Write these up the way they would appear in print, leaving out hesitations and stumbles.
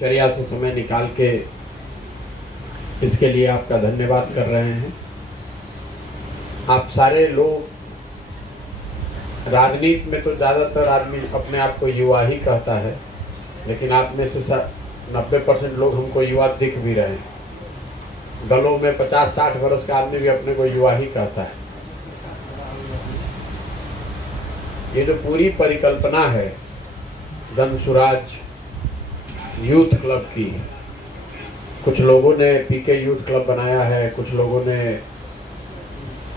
दिनचर्या से समय निकाल के इसके लिए आपका धन्यवाद कर रहे हैं। आप सारे लोग, राजनीति में तो ज़्यादातर आदमी अपने आप को युवा ही कहता है, लेकिन आप में से 90% लोग हमको युवा दिख भी रहे हैं। दलों में 50-60 वर्ष का आदमी भी अपने को युवा ही कहता है। ये जो पूरी परिकल्पना है जन सुराज यूथ क्लब की, कुछ लोगों ने पीके यूथ क्लब बनाया है, कुछ लोगों ने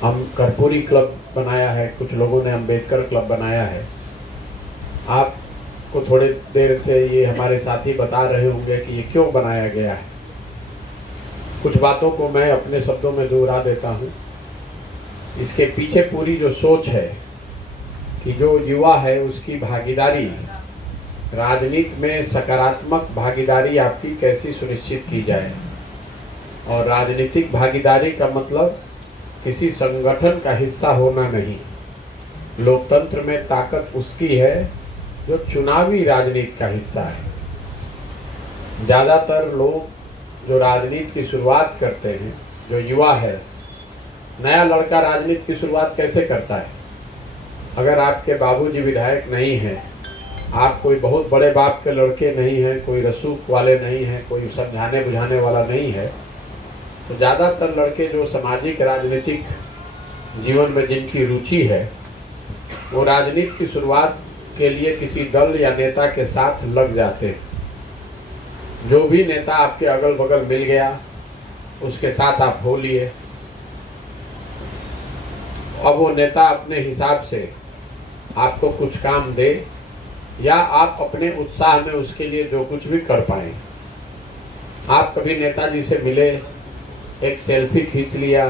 हम कर्पूरी क्लब बनाया है, कुछ लोगों ने अंबेडकर क्लब बनाया है। आपको थोड़ी देर से ये हमारे साथी बता रहे होंगे कि ये क्यों बनाया गया है। कुछ बातों को मैं अपने शब्दों में दोहरा देता हूँ। इसके पीछे पूरी जो सोच है कि जो युवा है उसकी भागीदारी राजनीति में, सकारात्मक भागीदारी आपकी कैसी सुनिश्चित की जाए। और राजनीतिक भागीदारी का मतलब किसी संगठन का हिस्सा होना नहीं। लोकतंत्र में ताकत उसकी है जो चुनावी राजनीति का हिस्सा है। ज़्यादातर लोग जो राजनीति की शुरुआत करते हैं, जो युवा है, नया लड़का राजनीति की शुरुआत कैसे करता है? अगर आपके बाबूजी विधायक नहीं हैं, आप कोई बहुत बड़े बाप के लड़के नहीं हैं, कोई रसूख वाले नहीं हैं, कोई समझाने बुझाने वाला नहीं है, तो ज़्यादातर लड़के जो सामाजिक राजनीतिक जीवन में जिनकी रुचि है, वो राजनीति की शुरुआत के लिए किसी दल या नेता के साथ लग जाते हैं। जो भी नेता आपके अगल बगल मिल गया उसके साथ आप हो लिए। अब वो नेता अपने हिसाब से आपको कुछ काम दे या आप अपने उत्साह में उसके लिए जो कुछ भी कर पाए। आप कभी नेताजी से मिले, एक सेल्फी खींच लिया,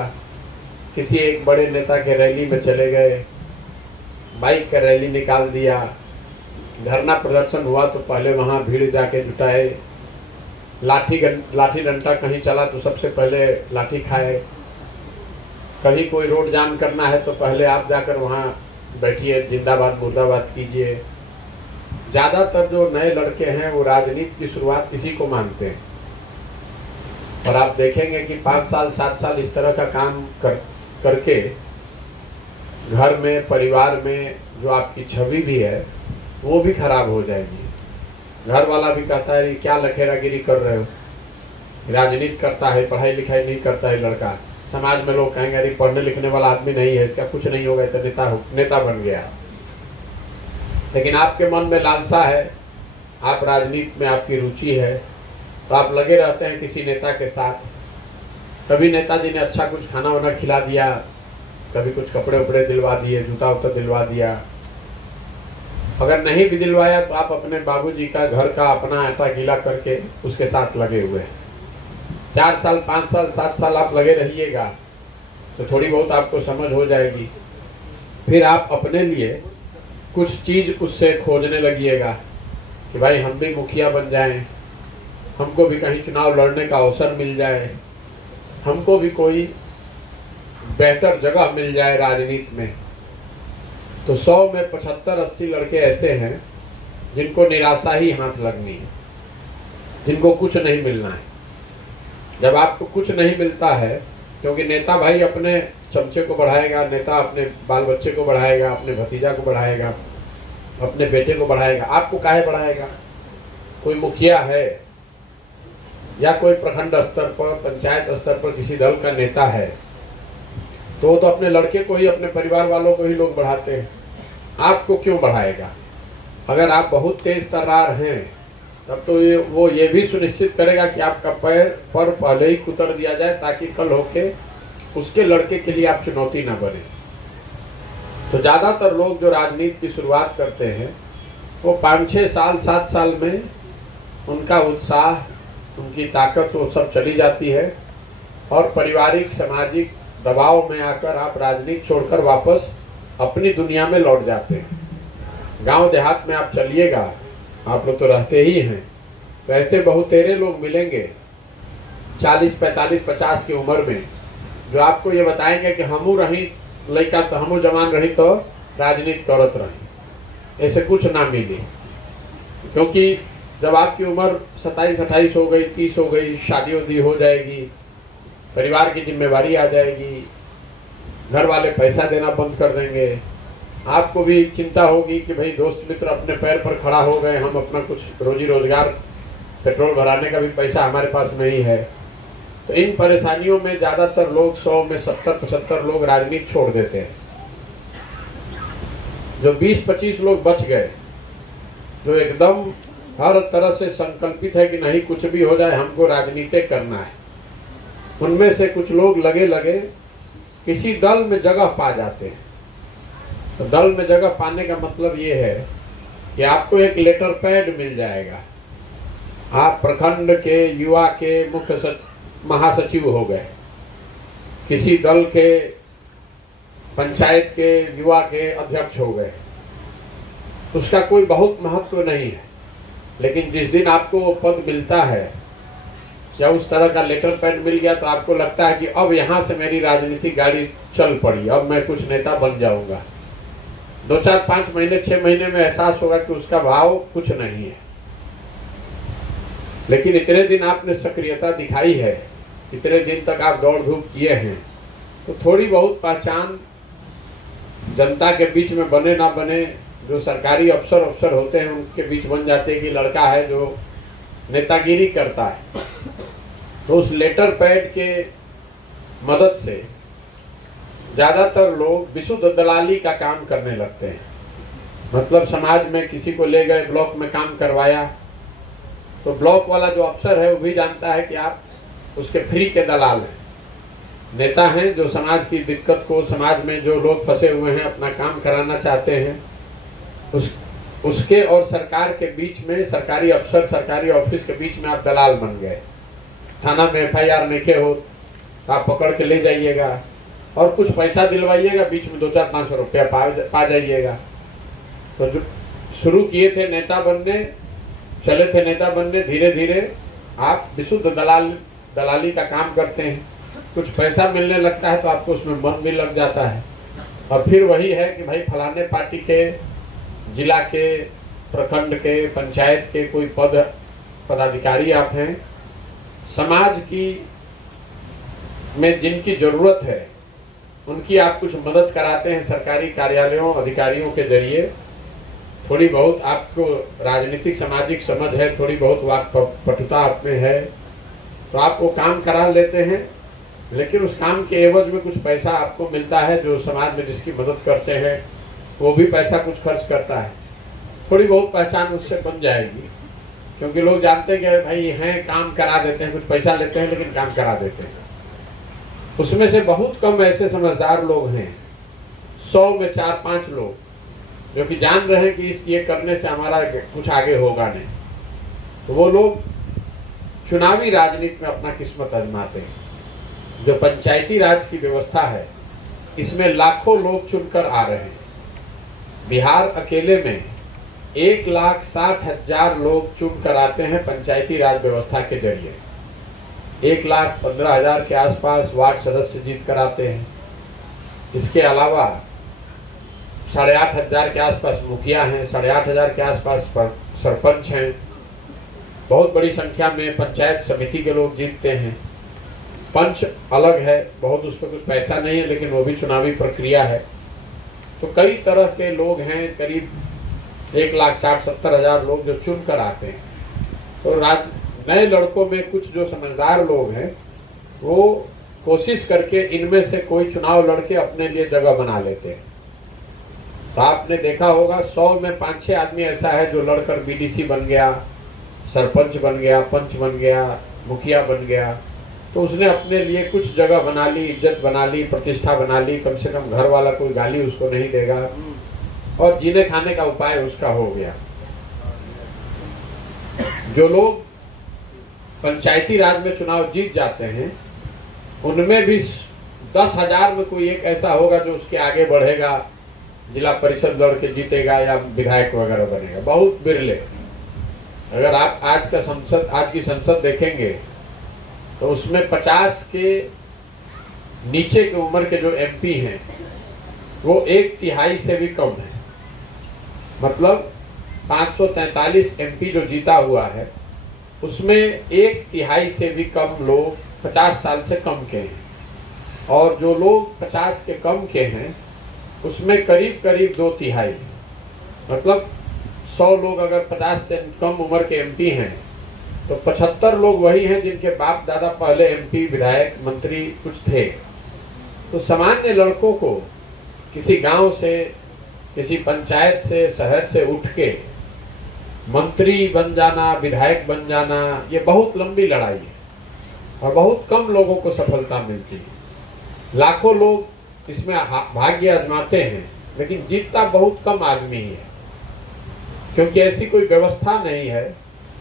किसी एक बड़े नेता के रैली में चले गए, बाइक का रैली निकाल दिया, धरना प्रदर्शन हुआ तो पहले वहाँ भीड़ जाके जुटाए, लाठी डंडा कहीं चला तो सबसे पहले लाठी खाए, कहीं कोई रोड जाम करना है तो पहले आप जाकर वहाँ बैठिए, जिंदाबाद मुर्दाबाद कीजिए। ज़्यादातर जो नए लड़के हैं वो राजनीति की शुरुआत इसी को मानते हैं। और आप देखेंगे कि 5 साल 7 साल इस तरह का काम करके घर में, परिवार में जो आपकी छवि भी है वो भी खराब हो जाएगी। घर वाला भी कहता है क्या लखेरागिरी कर रहे हो, राजनीति करता है, पढ़ाई लिखाई नहीं करता है लड़का। समाज में लोग कहेंगे अरे पढ़ने लिखने वाला आदमी नहीं है, इसका कुछ नहीं होगा, तो नेता बन गया। लेकिन आपके मन में लालसा है, आप राजनीति में आपकी रुचि है, तो आप लगे रहते हैं किसी नेता के साथ। कभी नेताजी ने अच्छा कुछ खाना वाना खिला दिया, कभी कुछ कपड़े उपड़े दिलवा दिए, जूता उता दिलवा दिया। अगर नहीं भी दिलवाया तो आप अपने बाबूजी का घर का अपना आटा गीला करके उसके साथ लगे हुए हैं। 4 साल 5 साल 7 साल आप लगे रहिएगा तो थोड़ी बहुत आपको समझ हो जाएगी। फिर आप अपने लिए कुछ चीज़ उससे खोजने लगिएगा कि भाई हम भी मुखिया बन जाएं, हमको भी कहीं चुनाव लड़ने का अवसर मिल जाए, हमको भी कोई बेहतर जगह मिल जाए राजनीति में। तो 100 में 75-80 लड़के ऐसे हैं जिनको निराशा ही हाथ लगनी है, जिनको कुछ नहीं मिलना है। जब आपको कुछ नहीं मिलता है, क्योंकि नेता भाई अपने चमचे को बढ़ाएगा, नेता अपने बाल बच्चे को बढ़ाएगा, अपने भतीजा को बढ़ाएगा, अपने बेटे को बढ़ाएगा, आपको काहे बढ़ाएगा? कोई मुखिया है या कोई प्रखंड स्तर पर, पंचायत स्तर पर किसी दल का नेता है तो वो तो अपने लड़के को ही, अपने परिवार वालों को ही लोग बढ़ाते हैं। आपको क्यों बढ़ाएगा? अगर आप बहुत तेज तर्रार हैं तब तो वो ये भी सुनिश्चित करेगा कि आपका पर पहले ही कुतर दिया जाए ताकि कल होके उसके लड़के के लिए आप चुनौती ना बने। तो ज़्यादातर लोग जो राजनीति की शुरुआत करते हैं वो 5-6 साल 7 साल में उनका उत्साह, उनकी ताकत वो सब चली जाती है और पारिवारिक सामाजिक दबाव में आकर आप राजनीति छोड़कर वापस अपनी दुनिया में लौट जाते हैं। गांव देहात में आप चलिएगा, आप लोग तो रहते ही हैं, तो ऐसे बहुतेरे लोग मिलेंगे 40, 45, 50 की उम्र में जो आपको ये बताएंगे कि हमू रही लड़का तो हमू जवान रही तो राजनीति करत रही। ऐसे कुछ ना मिले, क्योंकि जब आपकी उम्र 27-28 हो गई, 30 हो गई, शादी उदी हो जाएगी, परिवार की जिम्मेवारी आ जाएगी, घर वाले पैसा देना बंद कर देंगे, आपको भी चिंता होगी कि भाई दोस्त मित्र अपने पैर पर खड़ा हो गए, हम अपना कुछ रोजी रोजगार, पेट्रोल भराने का भी पैसा हमारे पास नहीं है। तो इन परेशानियों में ज़्यादातर लोग 100 में 70-75 लोग राजनीति छोड़ देते हैं। जो 20-25 लोग बच गए, जो एकदम हर तरह से संकल्पित है कि नहीं कुछ भी हो जाए हमको राजनीति करना है, उनमें से कुछ लोग लगे किसी दल में जगह पा जाते हैं। तो दल में जगह पाने का मतलब ये है कि आपको एक लेटर पैड मिल जाएगा, आप प्रखंड के युवा के मुख्य महासचिव हो गए, किसी दल के पंचायत के युवा के अध्यक्ष हो गए, उसका कोई बहुत महत्व नहीं है। लेकिन जिस दिन आपको वो पद मिलता है या उस तरह का लेटर पैड मिल गया तो आपको लगता है कि अब यहाँ से मेरी राजनीतिक गाड़ी चल पड़ी, अब मैं कुछ नेता बन जाऊंगा। 2-4-5 महीने 6 महीने में एहसास होगा कि उसका भाव कुछ नहीं है। लेकिन इतने दिन आपने सक्रियता दिखाई है, इतने दिन तक आप दौड़ धूप किए हैं, तो थोड़ी बहुत पहचान जनता के बीच में बने ना बने, जो सरकारी अफसर होते हैं उनके बीच बन जाते हैं कि लड़का है जो नेतागिरी करता है। तो उस लेटर पैड के मदद से ज़्यादातर लोग विशुद्ध दलाली का काम करने लगते हैं। मतलब समाज में किसी को ले गए, ब्लॉक में काम करवाया, तो ब्लॉक वाला जो अफसर है वो भी जानता है कि आप उसके फ्री के दलाल हैं। नेता हैं जो समाज की दिक्कत को, समाज में जो लोग फंसे हुए हैं अपना काम कराना चाहते हैं, उसके और सरकार के बीच में, सरकारी अफसर सरकारी ऑफिस के बीच में आप दलाल बन गए। थाना में FIR नहीं हो तो आप पकड़ के ले जाइएगा और कुछ पैसा दिलवाइएगा, बीच में 200-500 रुपया पा जाइएगा। तो जो शुरू किए थे नेता बनने, चले थे नेता बनने, धीरे धीरे आप विशुद्ध दलाली का काम करते हैं। कुछ पैसा मिलने लगता है तो आपको उसमें मन भी लग जाता है, और फिर वही है कि भाई फलाने पार्टी के, जिला के, प्रखंड के, पंचायत के कोई पदाधिकारी आप हैं, समाज की में जिनकी ज़रूरत है उनकी आप कुछ मदद कराते हैं सरकारी कार्यालयों, अधिकारियों के जरिए। थोड़ी बहुत आपको राजनीतिक सामाजिक समझ है, थोड़ी बहुत वाक्पटुता आप में है, तो आप वो काम करा लेते हैं। लेकिन उस काम के एवज में कुछ पैसा आपको मिलता है, जो समाज में जिसकी मदद करते हैं वो भी पैसा कुछ खर्च करता है। थोड़ी बहुत पहचान उससे बन जाएगी, क्योंकि लोग जानते हैं कि भाई हैं, काम करा देते हैं, कुछ पैसा लेते हैं लेकिन काम करा देते हैं। उसमें से बहुत कम ऐसे समझदार लोग हैं, 100 में 4-5 लोग जो कि जान रहे हैं कि ये करने से हमारा कुछ आगे होगा नहीं। तो वो लोग चुनावी राजनीति में अपना किस्मत आजमाते हैं। जो पंचायती राज की व्यवस्था है, इसमें लाखों लोग चुनकर आ रहे हैं। बिहार अकेले में 1,60,000 लोग चुनकर आते हैं पंचायती राज व्यवस्था के जरिए। 1,15,000 के आसपास वार्ड सदस्य जीत कर आते हैं। इसके अलावा 8,500 के आसपास मुखिया हैं, 8,500 के आसपास सरपंच हैं। बहुत बड़ी संख्या में पंचायत समिति के लोग जीतते हैं। पंच अलग है, बहुत उस पर कुछ पैसा नहीं है, लेकिन वो भी चुनावी प्रक्रिया है। तो कई तरह के लोग हैं, करीब 1,60,000-70,000 लोग जो चुन कर आते हैं। तो नए लड़कों में कुछ जो समझदार लोग हैं वो कोशिश करके इनमें से कोई चुनाव लड़के अपने लिए जगह बना लेते हैं। तो आपने देखा होगा 100 में 5-6 आदमी ऐसा है जो लड़कर BDC बन गया, सरपंच बन गया, पंच बन गया, मुखिया बन गया। तो उसने अपने लिए कुछ जगह बना ली, इज्जत बना ली, प्रतिष्ठा बना ली, कम से कम घर वाला कोई गाली उसको नहीं देगा, और जीने खाने का उपाय उसका हो गया। जो लोग पंचायती राज में चुनाव जीत जाते हैं, उनमें भी 10,000 में कोई एक ऐसा होगा जो उसके आगे बढ़ेगा, जिला परिषद लड़ के जीतेगा या विधायक वगैरह बनेगा। बहुत बिरले। अगर आप आज की संसद देखेंगे तो उसमें 50 के नीचे की उम्र के जो MP हैं वो 1/3 से भी कम है। मतलब 543 एमपी जो जीता हुआ है उसमें 1/3 से भी कम लोग 50 साल से कम के हैं, और जो लोग 50 के कम के हैं उसमें करीब करीब 2/3, मतलब 100 लोग अगर 50 से कम उम्र के एमपी हैं तो 75 लोग वही हैं जिनके बाप दादा पहले एमपी विधायक मंत्री कुछ थे। तो सामान्य लड़कों को किसी गांव से, किसी पंचायत से, शहर से उठ के मंत्री बन जाना, विधायक बन जाना, ये बहुत लंबी लड़ाई है और बहुत कम लोगों को सफलता मिलती है। लाखों लोग इसमें भाग्य आजमाते हैं लेकिन जीतता बहुत कम आदमी ही है, क्योंकि ऐसी कोई व्यवस्था नहीं है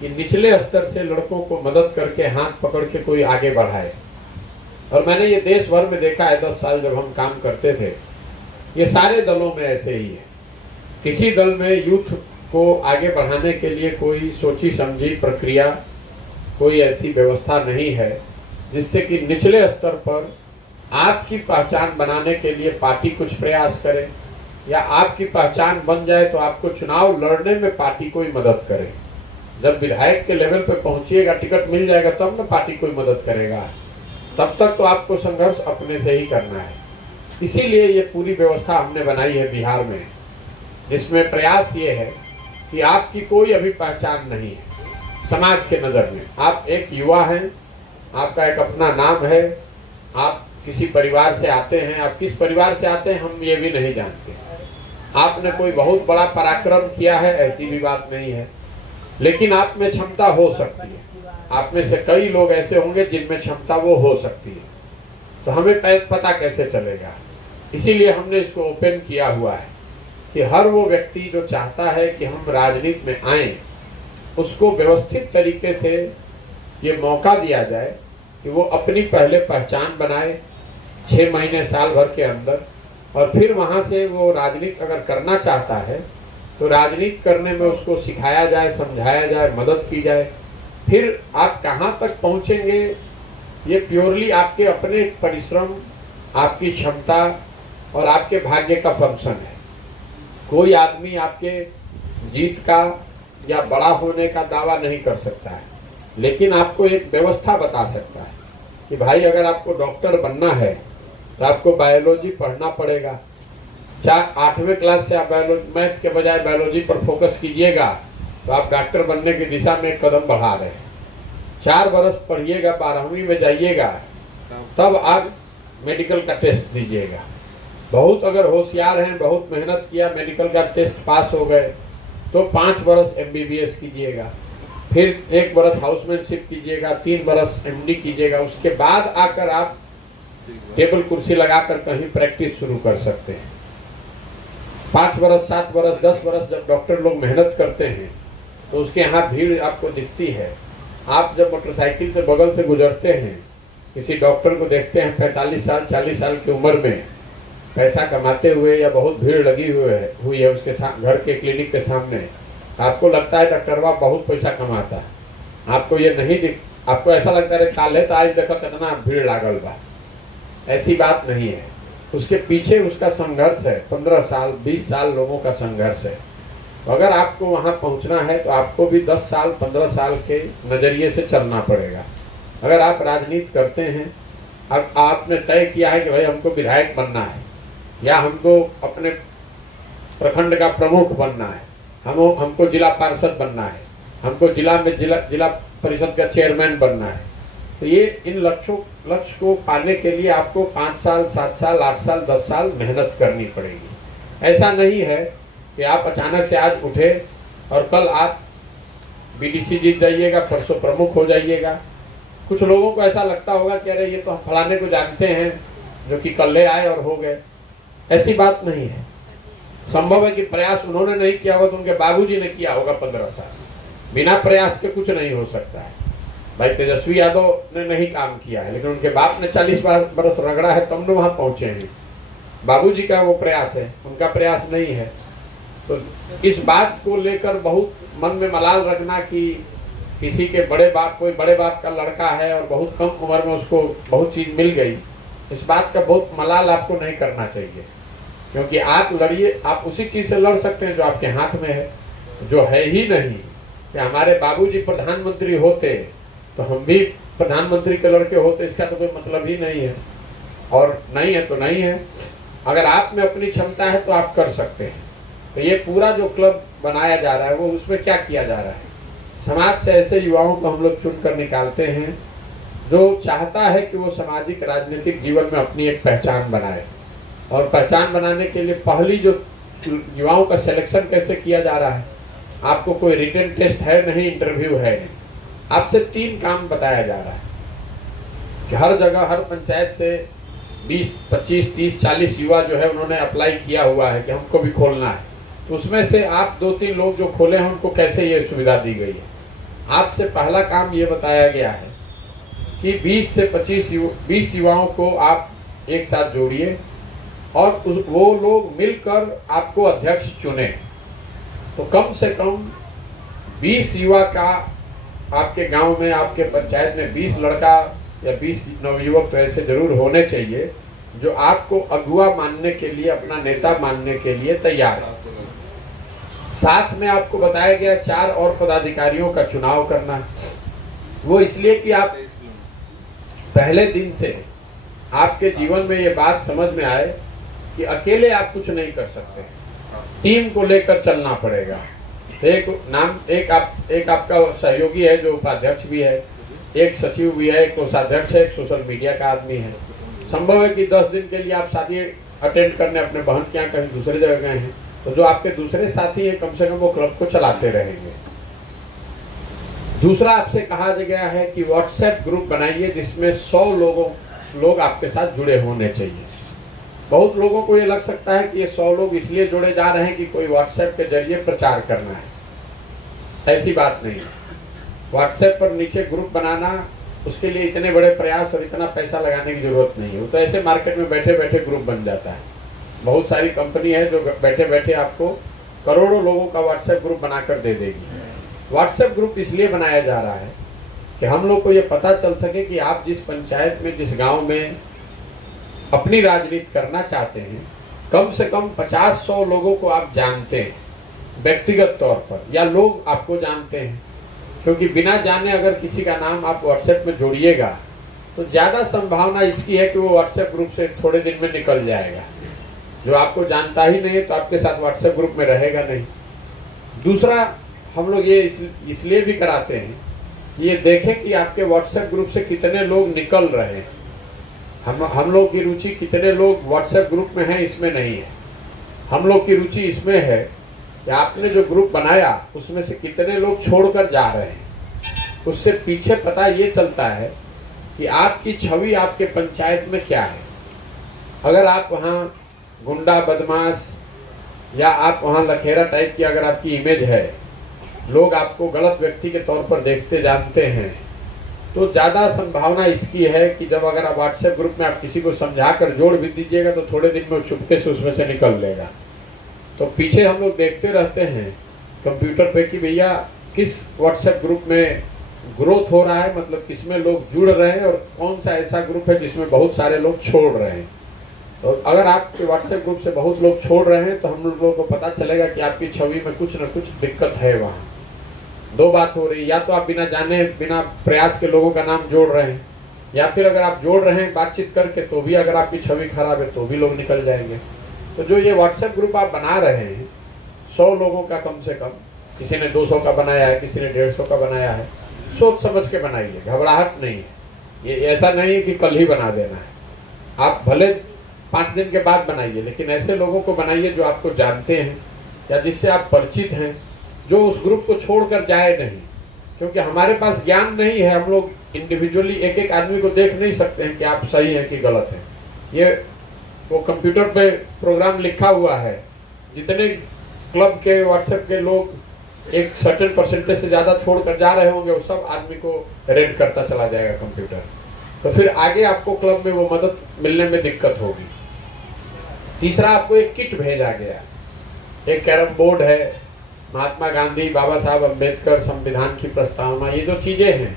कि निचले स्तर से लड़कों को मदद करके हाथ पकड़ के कोई आगे बढ़ाए। और मैंने ये देश भर में देखा है, 10 साल जब हम काम करते थे, ये सारे दलों में ऐसे ही है। किसी दल में यूथ को आगे बढ़ाने के लिए कोई सोची समझी प्रक्रिया, कोई ऐसी व्यवस्था नहीं है जिससे कि निचले स्तर पर आपकी पहचान बनाने के लिए पार्टी कुछ प्रयास करे, या आपकी पहचान बन जाए तो आपको चुनाव लड़ने में पार्टी कोई मदद करे। जब विधायक के लेवल पे पहुंचिएगा, टिकट मिल जाएगा, तब ना पार्टी कोई मदद करेगा। तब तक तो आपको संघर्ष अपने से ही करना है। इसीलिए ये पूरी व्यवस्था हमने बनाई है बिहार में, जिसमें प्रयास ये है कि आपकी कोई अभी पहचान नहीं है समाज के नज़र में। आप एक युवा हैं, आपका एक अपना नाम है, आप किसी परिवार से आते हैं। आप किस परिवार से आते हैं हम ये भी नहीं जानते। आपने कोई बहुत बड़ा पराक्रम किया है ऐसी भी बात नहीं है, लेकिन आप में क्षमता हो सकती है। आप में से कई लोग ऐसे होंगे जिनमें क्षमता वो हो सकती है, तो हमें पता कैसे चलेगा? इसीलिए हमने इसको ओपन किया हुआ है कि हर वो व्यक्ति जो चाहता है कि हम राजनीति में आएं, उसको व्यवस्थित तरीके से ये मौका दिया जाए कि वो अपनी पहले पहचान बनाए 6 महीने साल भर के अंदर, और फिर वहाँ से वो राजनीति अगर करना चाहता है तो राजनीति करने में उसको सिखाया जाए, समझाया जाए, मदद की जाए। फिर आप कहाँ तक पहुँचेंगे ये प्योरली आपके अपने परिश्रम, आपकी क्षमता और आपके भाग्य का फंक्शन है। कोई आदमी आपके जीत का या बड़ा होने का दावा नहीं कर सकता है, लेकिन आपको एक व्यवस्था बता सकता है कि भाई अगर आपको डॉक्टर बनना है तो आपको बायोलॉजी पढ़ना पड़ेगा। 8वें क्लास से आप मैथ के बजाय बायोलॉजी पर फोकस कीजिएगा तो आप डॉक्टर बनने की दिशा में एक कदम बढ़ा रहे हैं। 4 बरस पढ़िएगा, 12वीं में जाइएगा, तब आप मेडिकल का टेस्ट दीजिएगा। बहुत अगर होशियार हैं, बहुत मेहनत किया, मेडिकल का टेस्ट पास हो गए तो 5 बरस MBBS कीजिएगा, फिर 1 बरस हाउसमैनशिप कीजिएगा, 3 बरस MD कीजिएगा। उसके बाद आकर आप टेबल कुर्सी लगाकर कहीं प्रैक्टिस शुरू कर सकते हैं। 5 बरस, 7 बरस, 10 बरस जब डॉक्टर लोग मेहनत करते हैं तो उसके यहाँ भीड़ आपको दिखती है। आप जब मोटरसाइकिल से बगल से गुजरते हैं, किसी डॉक्टर को देखते हैं 45 साल 40 साल की उम्र में पैसा कमाते हुए, या बहुत भीड़ लगी हुई है उसके घर के क्लिनिक के सामने, आपको लगता है डॉक्टरवा बहुत पैसा कमाता है। आपको ये नहीं आपको ऐसा लगता है काले तो आज देखो कितना भीड़ लागल बा। ऐसी बात नहीं है, उसके पीछे उसका संघर्ष है। 15 साल 20 साल लोगों का संघर्ष है। तो अगर आपको वहाँ पहुँचना है तो आपको भी 10 साल 15 साल के नज़रिए से चलना पड़ेगा। अगर आप राजनीति करते हैं, अब आपने तय किया है कि भाई हमको विधायक बनना है, या हमको अपने प्रखंड का प्रमुख बनना है, हमको जिला पार्षद बनना है, हमको जिला परिषद का चेयरमैन बनना है, तो ये इन लक्ष्य को पाने के लिए आपको 5 साल 7 साल 8 साल 10 साल मेहनत करनी पड़ेगी। ऐसा नहीं है कि आप अचानक से आज उठे और कल आप BDC जीत जाइएगा, परसों प्रमुख हो जाइएगा। कुछ लोगों को ऐसा लगता होगा कि अरे ये तो हम फलाने को जानते हैं जो कि कल ले आए और हो गए। ऐसी बात नहीं है। संभव है कि प्रयास उन्होंने नहीं किया होगा तो उनके बाबूजी ने किया होगा 15 साल। बिना प्रयास के कुछ नहीं हो सकता है। भाई तेजस्वी यादव ने नहीं काम किया है, लेकिन उनके बाप ने 40 बरस रगड़ा है तब न वहाँ पहुँचे हैं। बाबूजी का वो प्रयास है, उनका प्रयास नहीं है। तो इस बात को लेकर बहुत मन में मलाल रखना कि किसी के कोई बड़े बाप का लड़का है और बहुत कम उम्र में उसको बहुत चीज़ मिल गई, इस बात का बहुत मलाल आपको नहीं करना चाहिए। क्योंकि आप लड़िए, आप उसी चीज़ से लड़ सकते हैं जो आपके हाथ में है। जो है ही नहीं कि हमारे बाबूजी प्रधानमंत्री होते तो हम भी प्रधानमंत्री के लड़के होते, इसका तो कोई मतलब ही नहीं है। और नहीं है तो नहीं है, अगर आप में अपनी क्षमता है तो आप कर सकते हैं। तो ये पूरा जो क्लब बनाया जा रहा है वो उसमें क्या किया जा रहा है, समाज से ऐसे युवाओं को हम लोग चुनकर निकालते हैं जो चाहता है कि वो सामाजिक राजनीतिक जीवन में अपनी एक पहचान बनाए। और पहचान बनाने के लिए पहली जो युवाओं का सिलेक्शन कैसे किया जा रहा है, आपको कोई रिटन टेस्ट है नहीं, इंटरव्यू है नहीं, आपसे 3 काम बताया जा रहा है कि हर जगह हर पंचायत से 20, 25, 30, 40 युवा जो है उन्होंने अप्लाई किया हुआ है कि हमको भी खोलना है। तो उसमें से आप 2-3 लोग जो खोले हैं उनको कैसे ये सुविधा दी गई है। आपसे पहला काम ये बताया गया है कि 20 से 20 युवाओं को आप एक साथ जोड़िए और वो लोग मिलकर आपको अध्यक्ष चुने। तो कम से कम 20 युवा का आपके गांव में, आपके पंचायत में 20 लड़का या 20 नवयुवक तो ऐसे जरूर होने चाहिए जो आपको अगुआ मानने के लिए, अपना नेता मानने के लिए तैयार है। साथ में आपको बताया गया 4 और पदाधिकारियों का चुनाव करना, वो इसलिए कि आप पहले दिन से आपके जीवन में ये बात समझ में आए कि अकेले आप कुछ नहीं कर सकते, टीम को लेकर चलना पड़ेगा। तो एक आपका सहयोगी है जो उपाध्यक्ष भी है, एक सचिव भी है, एक कोषाध्यक्ष है, एक सोशल मीडिया का आदमी है। संभव है कि 10 दिन के लिए आप शादी अटेंड करने अपने बहन के यहाँ कहीं दूसरे जगह गए हैं, तो जो आपके दूसरे साथी है कम से कम वो क्लब को चलाते रहेंगे। दूसरा आपसे कहा गया है कि व्हाट्सएप ग्रुप बनाइए जिसमें 100 लोग आपके साथ जुड़े होने चाहिए। बहुत लोगों को ये लग सकता है कि ये 100 लोग इसलिए जुड़े जा रहे हैं कि कोई व्हाट्सएप के जरिए प्रचार करना है, ऐसी बात नहीं है। व्हाट्सएप पर नीचे ग्रुप बनाना, उसके लिए इतने बड़े प्रयास और इतना पैसा लगाने की जरूरत नहीं है, वो तो ऐसे मार्केट में बैठे बैठे ग्रुप बन जाता है। बहुत सारी कंपनी है जो बैठे बैठे आपको करोड़ों लोगों का व्हाट्सएप ग्रुप बनाकर दे देगी। व्हाट्सएप ग्रुप इसलिए बनाया जा रहा है कि हम लोग को ये पता चल सके कि आप जिस पंचायत में, जिस गांव में अपनी राजनीति करना चाहते हैं, कम से कम 50-100 लोगों को आप जानते हैं व्यक्तिगत तौर पर, या लोग आपको जानते हैं। क्योंकि बिना जाने अगर किसी का नाम आप व्हाट्सएप में जोड़िएगा तो ज़्यादा संभावना इसकी है कि वो व्हाट्सएप ग्रुप से थोड़े दिन में निकल जाएगा। जो आपको जानता ही नहीं है तो आपके साथ व्हाट्सएप ग्रुप में रहेगा नहीं। दूसरा, हम लोग ये इसलिए भी कराते हैं कि ये देखें कि आपके व्हाट्सएप ग्रुप से कितने लोग निकल रहे हैं। हम लोग की रुचि कितने लोग व्हाट्सएप ग्रुप में हैं इसमें नहीं है, हम लोग की रुचि इसमें है कि आपने जो ग्रुप बनाया उसमें से कितने लोग छोड़कर जा रहे हैं। उससे पीछे पता ये चलता है कि आपकी छवि आपके पंचायत में क्या है। अगर आप वहाँ गुंडा बदमाश या आप वहाँ लखेरा टाइप की अगर आपकी इमेज है, लोग आपको गलत व्यक्ति के तौर पर देखते जानते हैं, तो ज़्यादा संभावना इसकी है कि जब अगर आप व्हाट्सएप ग्रुप में आप किसी को समझा कर जोड़ भी दीजिएगा तो थोड़े दिन में वो चुपके से उसमें से निकल लेगा। तो पीछे हम लोग देखते रहते हैं कंप्यूटर पे कि भैया किस व्हाट्सएप ग्रुप में ग्रोथ हो रहा है, मतलब किसमें लोग जुड़ रहे हैं और कौन सा ऐसा ग्रुप है जिसमें बहुत सारे लोग छोड़ रहे हैं। तो अगर आपके व्हाट्सएप ग्रुप से बहुत लोग छोड़ रहे हैं तो हम लोगों को पता चलेगा कि आपकी छवि में कुछ न कुछ दिक्कत है। वहाँ 2 बात हो रही है, या तो आप बिना जाने बिना प्रयास के लोगों का नाम जोड़ रहे हैं, या फिर अगर आप जोड़ रहे हैं बातचीत करके तो भी अगर आपकी छवि खराब है तो भी लोग निकल जाएंगे। तो जो ये व्हाट्सएप ग्रुप आप बना रहे हैं 100 लोगों का कम से कम, किसी ने 200 का बनाया है, किसी ने 150 का बनाया है, सोच समझ के बनाइए, घबराहट नहीं है। ये ऐसा नहीं है कि कल ही बना देना है। आप भले 5 दिन के बाद बनाइए, लेकिन ऐसे लोगों को बनाइए जो आपको जानते हैं या जिससे आप परिचित हैं, जो उस ग्रुप को छोड़कर जाए नहीं। क्योंकि हमारे पास ज्ञान नहीं है, हम लोग इंडिविजुअली एक एक आदमी को देख नहीं सकते हैं कि आप सही हैं कि गलत हैं। ये वो कंप्यूटर पे प्रोग्राम लिखा हुआ है, जितने क्लब के व्हाट्सएप के लोग एक सर्टेन परसेंटेज से ज़्यादा छोड़कर जा रहे होंगे, वो सब आदमी को रेड करता चला जाएगा कंप्यूटर। तो फिर आगे आपको क्लब में वो मदद मिलने में दिक्कत होगी। तीसरा, आपको एक किट भेजा गया, एक कैरम बोर्ड है, महात्मा गांधी, बाबा साहब अम्बेडकर, संविधान की प्रस्तावना, ये जो चीज़ें हैं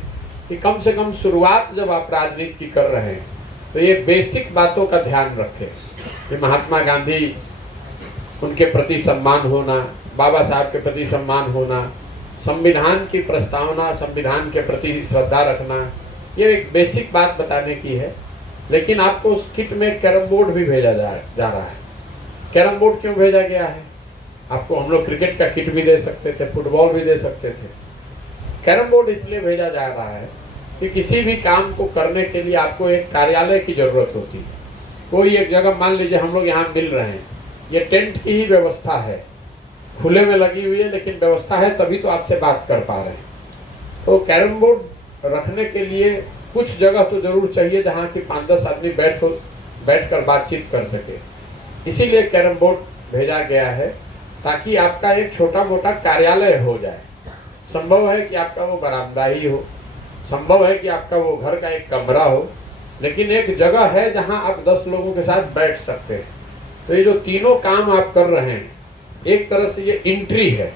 कि कम से कम शुरुआत जब आप राजनीति की कर रहे हैं तो ये बेसिक बातों का ध्यान रखें कि महात्मा गांधी, उनके प्रति सम्मान होना, बाबा साहब के प्रति सम्मान होना, संविधान की प्रस्तावना, संविधान के प्रति श्रद्धा रखना, ये एक बेसिक बात बताने की है। लेकिन आपको उस किट में कैरम बोर्ड भी भेजा जा रहा है। कैरम बोर्ड क्यों भेजा गया है? आपको हम लोग क्रिकेट का किट भी दे सकते थे, फुटबॉल भी दे सकते थे। कैरम बोर्ड इसलिए भेजा जा रहा है कि किसी भी काम को करने के लिए आपको एक कार्यालय की जरूरत होती है। कोई एक जगह, मान लीजिए हम लोग यहाँ मिल रहे हैं, ये टेंट की ही व्यवस्था है, खुले में लगी हुई है, लेकिन व्यवस्था है तभी तो आपसे बात कर पा रहे हैं। तो कैरम बोर्ड रखने के लिए कुछ जगह तो जरूर चाहिए जहाँ की 5-10 आदमी बैठकर बातचीत कर सके। इसीलिए कैरम बोर्ड भेजा गया है, ताकि आपका एक छोटा मोटा कार्यालय हो जाए। संभव है कि आपका वो बरामदा ही हो, संभव है कि आपका वो घर का एक कमरा हो, लेकिन एक जगह है जहां आप 10 लोगों के साथ बैठ सकते हैं। तो ये जो तीनों काम आप कर रहे हैं, एक तरह से ये एंट्री है।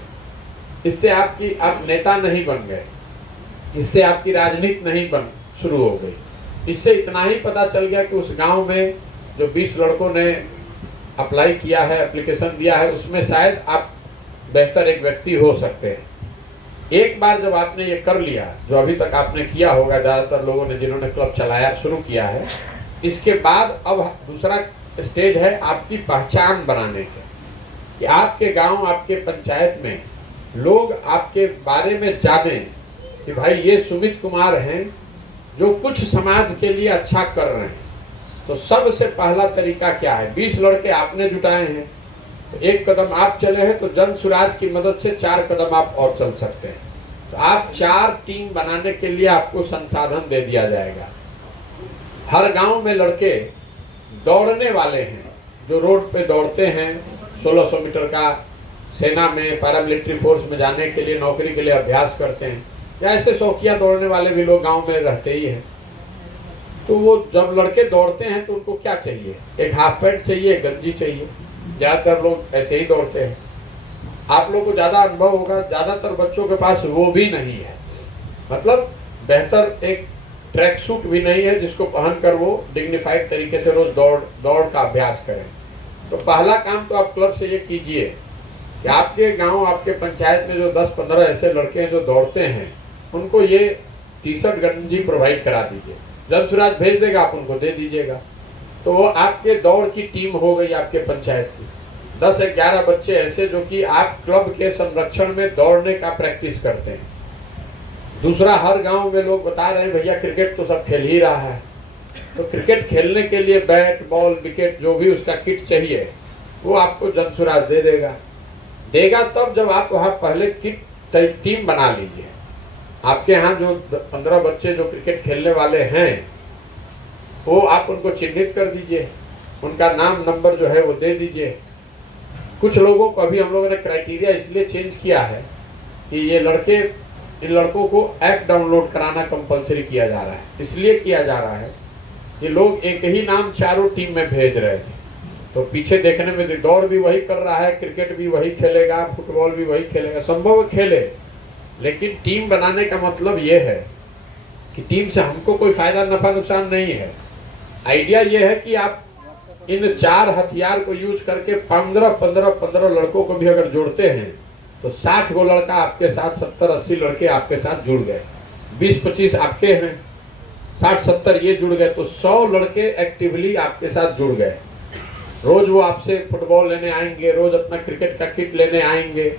इससे आप नेता नहीं बन गए, इससे आपकी राजनीति नहीं बन शुरू हो गई। इससे इतना ही पता चल गया कि उस गांव में जो 20 लड़कों ने अप्लाई किया है, एप्लीकेशन दिया है, उसमें शायद आप बेहतर एक व्यक्ति हो सकते हैं। एक बार जब आपने ये कर लिया, जो अभी तक आपने किया होगा ज़्यादातर लोगों ने जिन्होंने क्लब चलाया शुरू किया है, इसके बाद अब दूसरा स्टेज है आपकी पहचान बनाने के, कि आपके गांव, आपके पंचायत में लोग आपके बारे में जाने कि भाई ये सुमित कुमार हैं जो कुछ समाज के लिए अच्छा कर रहे हैं। तो सबसे पहला तरीका क्या है? 20 लड़के आपने जुटाए हैं, तो एक कदम आप चले हैं, तो जन सुराज की मदद से 4 कदम आप और चल सकते हैं। तो आप 4 टीम बनाने के लिए आपको संसाधन दे दिया जाएगा। हर गांव में लड़के दौड़ने वाले हैं, जो रोड पे दौड़ते हैं, 1600 मीटर का सेना में, पैरामिलिट्री फोर्स में जाने के लिए, नौकरी के लिए अभ्यास करते हैं, या ऐसे शौकिया दौड़ने वाले भी लोग गाँव में रहते ही हैं। तो वो जब लड़के दौड़ते हैं तो उनको क्या चाहिए? एक हाफ पैंट चाहिए, गंजी चाहिए। ज़्यादातर लोग ऐसे ही दौड़ते हैं। आप लोग को ज़्यादा अनुभव होगा, ज़्यादातर बच्चों के पास वो भी नहीं है, मतलब बेहतर एक ट्रैक सूट भी नहीं है जिसको पहनकर वो डिग्निफाइड तरीके से रोज दौड़ का अभ्यास करें। तो पहला काम तो आप क्लब से ये कीजिए कि आपके गांव, आपके पंचायत में जो 10-15 ऐसे लड़के हैं जो दौड़ते हैं, उनको ये टी-शर्ट गंजी प्रोवाइड करा दीजिए। जन सुराज भेज देगा, आप उनको दे दीजिएगा। तो वो आपके दौड़ की टीम हो गई आपके पंचायत की। 10-11 बच्चे ऐसे जो कि आप क्लब के संरक्षण में दौड़ने का प्रैक्टिस करते हैं। दूसरा, हर गांव में लोग बता रहे हैं भैया क्रिकेट तो सब खेल ही रहा है, तो क्रिकेट खेलने के लिए बैट, बॉल, विकेट, जो भी उसका किट चाहिए वो आपको जन सुराज दे देगा तब जब आप वहाँ पहले किट टीम बना लीजिए। आपके यहाँ जो 15 बच्चे जो क्रिकेट खेलने वाले हैं, वो आप उनको चिन्हित कर दीजिए, उनका नाम नंबर जो है वो दे दीजिए। कुछ लोगों को अभी हम लोगों ने क्राइटेरिया इसलिए चेंज किया है कि ये इन लड़कों को ऐप डाउनलोड कराना कंपलसरी किया जा रहा है। इसलिए किया जा रहा है कि लोग एक ही नाम चारों टीम में भेज रहे थे, तो पीछे देखने में दौड़ भी वही कर रहा है, क्रिकेट भी वही खेलेगा, फुटबॉल भी वही खेलेगा, संभव खेले, लेकिन टीम बनाने का मतलब ये है कि टीम से हमको कोई फायदा, नफा नुकसान नहीं है। आइडिया ये है कि आप इन 4 हथियार को यूज करके 15 लड़कों को भी अगर जोड़ते हैं तो 60 गो लड़का आपके साथ, 70-80 लड़के आपके साथ जुड़ गए, 20-25 आपके हैं, 60-70 ये जुड़ गए, तो 100 लड़के एक्टिवली आपके साथ जुड़ गए। रोज वो आपसे फुटबॉल लेने आएंगे, रोज अपना क्रिकेट का किट लेने आएंगे,